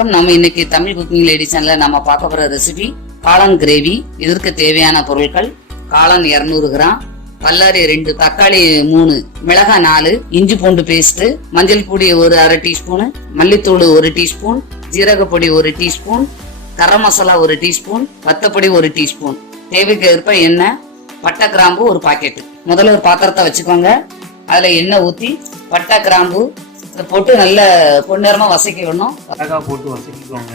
வணக்கம். நம்ம இன்னைக்கு தமிழ் குக்கிங் லேடி சேனல்ல நம்ம பார்க்க போற ரெசிபி காளான் கிரேவி. இதற்கு தேவையான பொருட்கள்: காளான் 200 கிராம், பல்லாரி 2, தக்காளி 3, மிளகாய் 4, இஞ்சி பூண்டு பேஸ்ட், மஞ்சள் பொடி ஒரு அரை டீஸ்பூன், மல்லித்தூள் 1 teaspoon, ஜீரகப்பொடி 1 teaspoon, garam masala 1 teaspoon, வத்தப்பொடி 1 teaspoon, தேவைக்கு ஏற்ப எண்ணெய், பட்டை கிராம்பு ஒரு பாக்கெட். முதல்ல ஒரு பாத்திரத்தை வச்சுக்கோங்க. அதுல எண்ணெய் ஊத்தி பட்டை கிராம்பு போட்டு நல்ல பொன்னேரமா வசக்கிடணும். போட்டு வசக்கிக்கோங்க.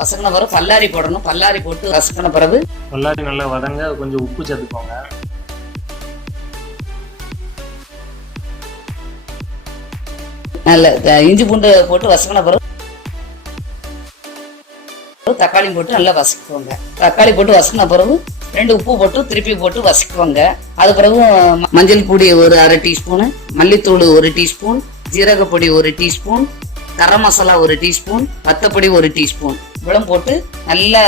வசக்கின பிறகு பல்லாரி போடணும். பல்லாரி போட்டு வசக்கின பிறகு பல்லாரி நல்லா வதங்க. கொஞ்சம் உப்பு சேர்த்துக்கோங்க. நல்ல இஞ்சி பூண்டு போட்டு வசக்கின பிறகு தக்காளி போட்டு நல்லா வசக்குவோங்க. தக்காளி போட்டு வசக்கின பிறகு 2 உப்பு போட்டு திருப்பி போட்டு வசக்குவோங்க. அது பிறகு மஞ்சள் பொடி ஒரு அரை டீஸ்பூன், மல்லித்தூள் 1 teaspoon, ஜீரகப்பொடி 1 teaspoon, garam masala 1 teaspoon, வத்தப்பொடி 1 teaspoon இவ்வளவு போட்டு நல்லா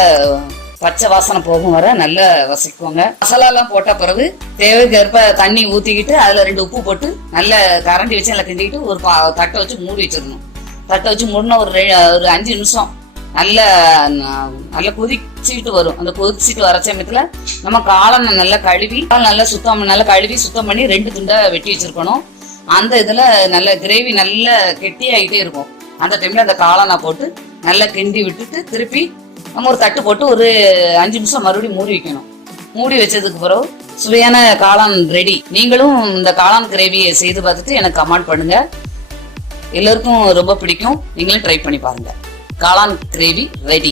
பச்சை வாசனை போகும் வர நல்லா வசக்குவோங்க. மசாலா எல்லாம் போட்ட பிறகு தேவைக்கு ஏற்ப தண்ணி ஊத்திக்கிட்டு அதுல 2 உப்பு போட்டு நல்ல கரண்டி வச்சு நல்லா கிண்டிக்கிட்டு ஒரு தட்டை வச்சு மூடி வச்சிடணும். தட்டை வச்சு மூடினா ஒரு 5 நிமிஷம் நல்லா கொதிச்சுட்டு வரும். அந்த கொதிச்சுட்டு வர சமயத்துல நம்ம காளானை நல்லா கழுவி நல்லா சுத்தம் பண்ணி 2 துண்டா வெட்டி வச்சிருக்கணும். அந்த இதுல நல்ல கிரேவி நல்லா கெட்டி ஆகிட்டே இருக்கும். அந்த டைம்ல அந்த காளானை போட்டு நல்லா கிண்டி விட்டுட்டு திருப்பி நம்ம ஒரு தட்டு போட்டு ஒரு 5 நிமிஷம் மறுபடியும் மூடி வைக்கணும். மூடி வச்சதுக்கு பிறகு சுவையான காளான் ரெடி. நீங்களும் இந்த காளான் கிரேவியை செய்து பார்த்துட்டு எனக்கு கமெண்ட் பண்ணுங்க. எல்லாருக்கும் ரொம்ப பிடிக்கும். நீங்களும் ட்ரை பண்ணி பாருங்க. காளான் கிரேவி ரெடி.